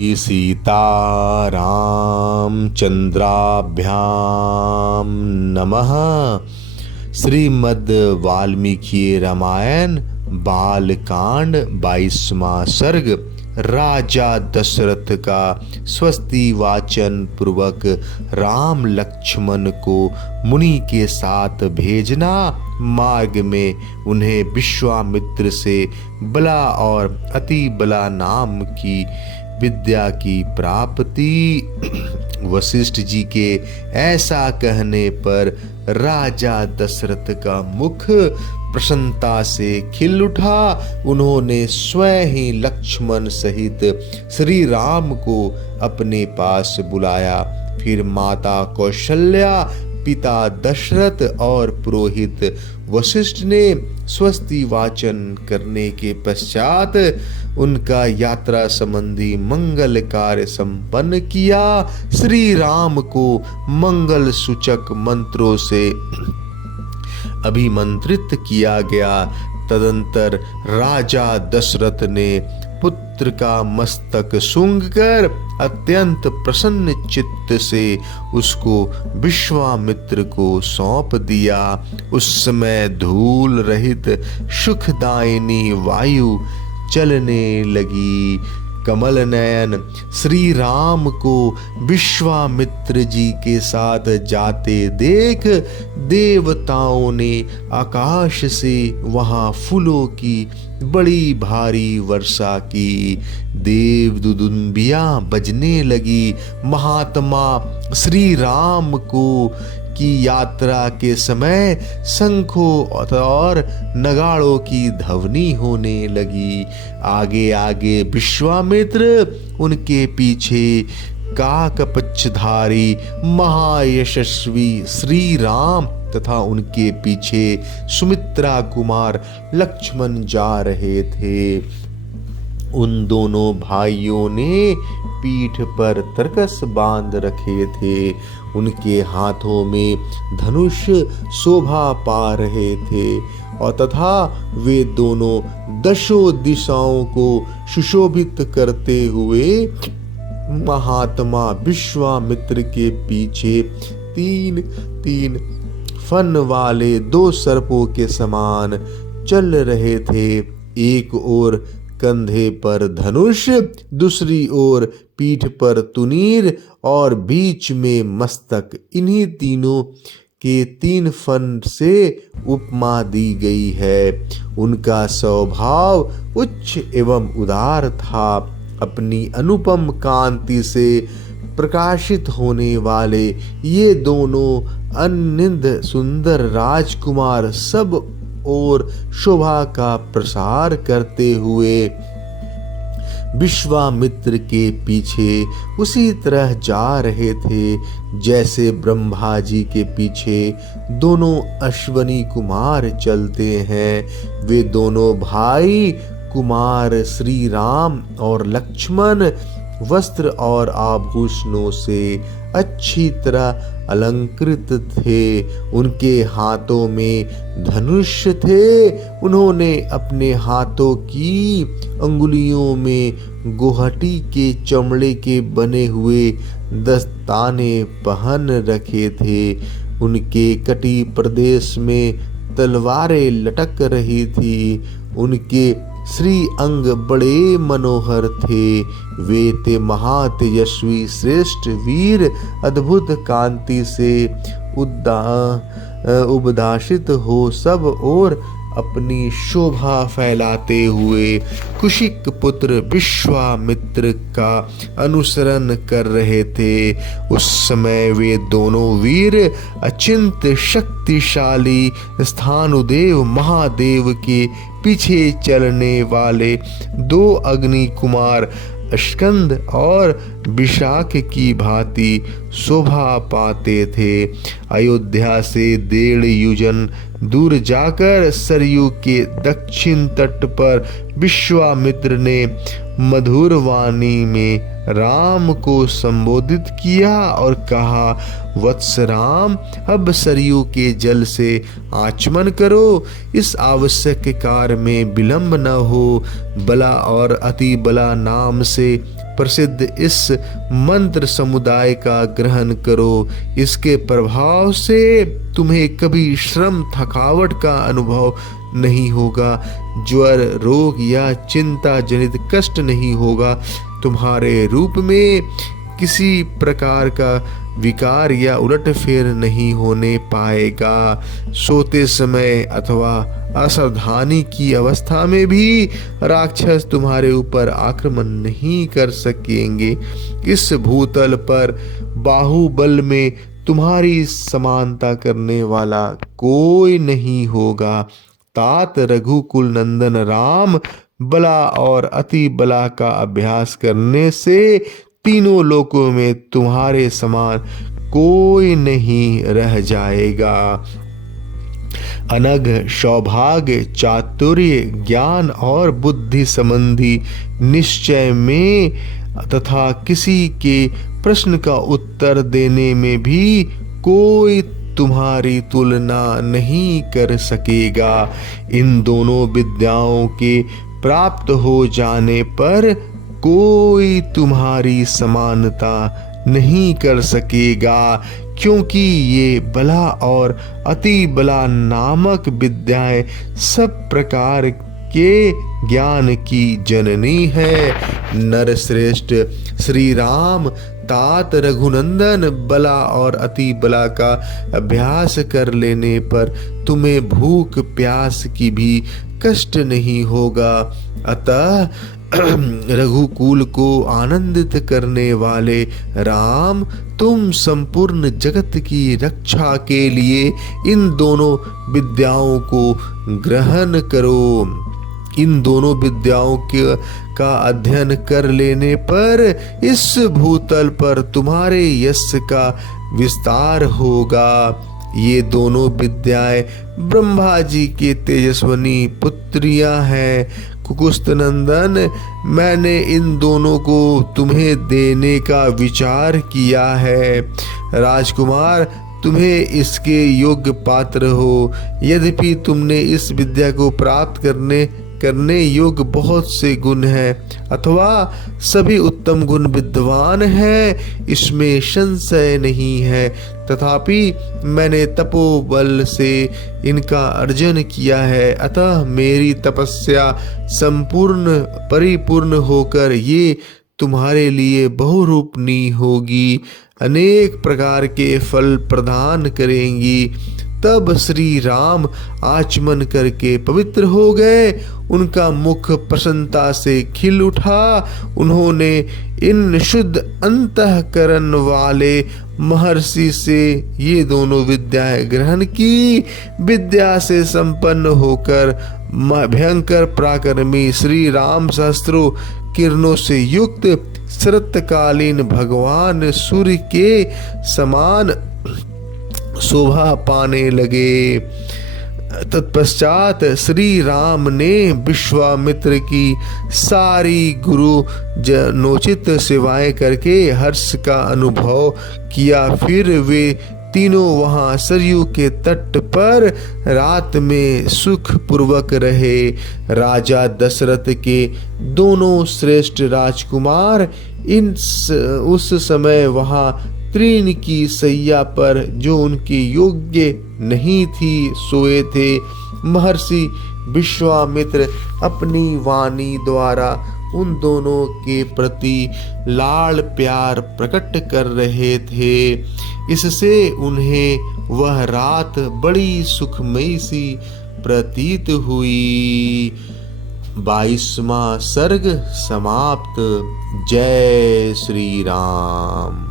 सीतारामचंद्राभ्याम नमः। श्रीमद् वाल्मीकि रामायण बालकांड 22वां सर्ग। राजा दशरथ का स्वस्ति वाचन पूर्वक राम लक्ष्मण को मुनि के साथ भेजना। मार्ग में उन्हें विश्वामित्र से बला और अति बला नाम की विद्या की प्राप्ति। वशिष्ठ जी के ऐसा कहने पर राजा दशरथ का मुख प्रसन्नता से खिल उठा। उन्होंने स्वयं ही लक्ष्मण सहित श्री राम को अपने पास बुलाया। फिर माता कौशल्या, पिता दशरथ और पुरोहित वशिष्ठ ने स्वस्ति वाचन करने के पश्चात उनका यात्रा संबंधी मंगल कार्य संपन्न किया। श्री राम को मंगल सूचक मंत्रों से अभिमंत्रित किया गया। तदंतर राजा दशरथ ने पुत्र का मस्तक सूंघकर अत्यंत प्रसन्न चित्त से उसको विश्वामित्र को सौंप दिया। उस समय धूल रहित सुखदायिनी वायु चलने लगी। कमल नयन श्री राम को विश्वामित्र जी के साथ जाते देख देवताओं ने आकाश से वहां फूलों की बड़ी भारी वर्षा की। देव दुदुम्बियां बजने लगी। महात्मा श्री राम को की यात्रा के समय शंखों और नगाड़ों की ध्वनि होने लगी। आगे आगे विश्वामित्र, उनके पीछे काकपक्षधारी महायशस्वी श्री राम तथा उनके पीछे सुमित्रा कुमार लक्ष्मण जा रहे थे। उन दोनों भाइयों ने पीठ पर तरकस बांध रखे थे। उनके हाथों में धनुष शोभा पा रहे थे और तथा वे दोनों दशों दिशाओं को सुशोभित करते हुए महात्मा विश्वामित्र के पीछे तीन तीन फन वाले दो सर्पों के समान चल रहे थे। एक ओर कंधे पर धनुष, दूसरी ओर पीठ पर तुनीर और बीच में मस्तक। इन्हीं तीनों के 3 फन से उपमा दी गई है। उनका स्वभाव उच्च एवं उदार था। अपनी अनुपम कांति से प्रकाशित होने वाले ये दोनों अनिंद सुंदर राजकुमार सब और शोभा का प्रसार करते हुए विश्वामित्र के पीछे उसी तरह जा रहे थे जैसे ब्रह्मा जी के पीछे दोनों अश्वनी कुमार चलते हैं। वे दोनों भाई कुमार श्री राम और लक्ष्मण वस्त्र और आभूषणों से अच्छी तरह अलंकृत थे। उनके हाथों में धनुष थे। उन्होंने अपने हाथों की अंगुलियों में गोहटी के चमड़े के बने हुए दस्ताने पहन रखे थे। उनके कटी प्रदेश में तलवारें लटक रही थी। उनके श्री अंग बड़े मनोहर थे। वे थे महातेजस्वी श्रेष्ठ वीर, अद्भुत कांति से उद्भासित हो सब और अपनी शोभा फैलाते हुए कुशिक पुत्र विश्वामित्र का अनुसरण कर रहे थे। उस समय वे दोनों वीर अचिंत शक्तिशाली स्थानुदेव महादेव के पीछे चलने वाले 2 अग्नि कुमार स्कंद और विशाख की भांति शोभा पाते थे। अयोध्या से 1.5 योजन दूर जाकर सरयू के दक्षिण तट पर विश्वामित्र ने मधुर वाणी में राम को संबोधित किया और कहा, वत्स राम, अब सरयू के जल से आचमन करो। इस आवश्यक कार्य में विलंब न हो। बला और अति बला नाम से प्रसिद्ध इस मंत्र समुदाय का ग्रहण करो। इसके प्रभाव से तुम्हें कभी श्रम थकावट का अनुभव नहीं होगा, ज्वर, रोग या चिंता जनित कष्ट नहीं होगा। तुम्हारे रूप में किसी प्रकार का विकार या उलटफेर नहीं होने पाएगा। सोते समय अथवा असावधानी की अवस्था में भी राक्षस तुम्हारे ऊपर आक्रमण नहीं कर सकेंगे। इस भूतल पर बाहुबल में तुम्हारी समानता करने वाला कोई नहीं होगा। तात रघुकुल नंदन राम, बला और अति बला का अभ्यास करने से तीनों लोकों में तुम्हारे समान कोई नहीं रह जाएगा। अनग, सौभाग्य, चातुर्य, ज्ञान और बुद्धि संबंधी निश्चय में तथा किसी के प्रश्न का उत्तर देने में भी कोई तुम्हारी तुलना नहीं कर सकेगा। इन दोनों विद्याओं के प्राप्त हो जाने पर कोई तुम्हारी समानता नहीं कर सकेगा, क्योंकि ये बला और अति बला नामक विद्याएं सब प्रकार के ज्ञान की जननी है। नरश्रेष्ठ श्री राम तात रघुनंदन बला और अति बला का अभ्यास कर लेने पर तुम्हें भूख प्यास की भी कष्ट नहीं होगा। अतः रघुकुल को आनंदित करने वाले राम, तुम संपूर्ण जगत की रक्षा के लिए इन दोनों विद्याओं को ग्रहण करो। इन दोनों विद्याओं का अध्ययन कर लेने पर इस भूतल पर तुम्हारे यश का विस्तार होगा। ये दोनों विद्याएं ब्रह्मा जी के तेजस्विनी पुत्रियां हैं। कुकुस्त नंदन, मैंने इन दोनों को तुम्हें देने का विचार किया है। राजकुमार, तुम्हें इसके योग्य पात्र हो। यद्यपि तुमने इस विद्या को प्राप्त करने योग्य बहुत से गुण हैं, अथवा सभी उत्तम गुण विद्वान हैं, इसमें संशय नहीं है। तथापि मैंने तपोबल से इनका अर्जन किया है, अतः मेरी तपस्या संपूर्ण परिपूर्ण होकर ये तुम्हारे लिए बहुरूपनी होगी, अनेक प्रकार के फल प्रदान करेंगी। तब श्री राम आचमन करके पवित्र हो गए। उनका मुख प्रसन्नता से खिल उठा। उन्होंने इन शुद्ध अंतःकरण वाले महर्षि से ये दोनों विद्याएं ग्रहण की। विद्या से संपन्न होकर भयंकर पराक्रमी श्री राम सहस्त्रों किरणों से युक्त शरतकालीन भगवान सूर्य के समान शोभा पाने लगे। तत्पश्चात श्री राम ने विश्वामित्र की सारी गुरु जनोचित सेवाएं करके हर्ष का अनुभव किया। फिर वे तीनों वहां सरयू के तट पर रात में सुख पूर्वक रहे। राजा दशरथ के दोनों श्रेष्ठ राजकुमार उस समय वहां तृण की सैया पर, जो उनके योग्य नहीं थी, सोए थे। महर्षि विश्वामित्र अपनी वाणी द्वारा उन दोनों के प्रति लाड़ प्यार प्रकट कर रहे थे। इससे उन्हें वह रात बड़ी सुखमयी सी प्रतीत हुई। 22वां सर्ग समाप्त। जय श्री राम।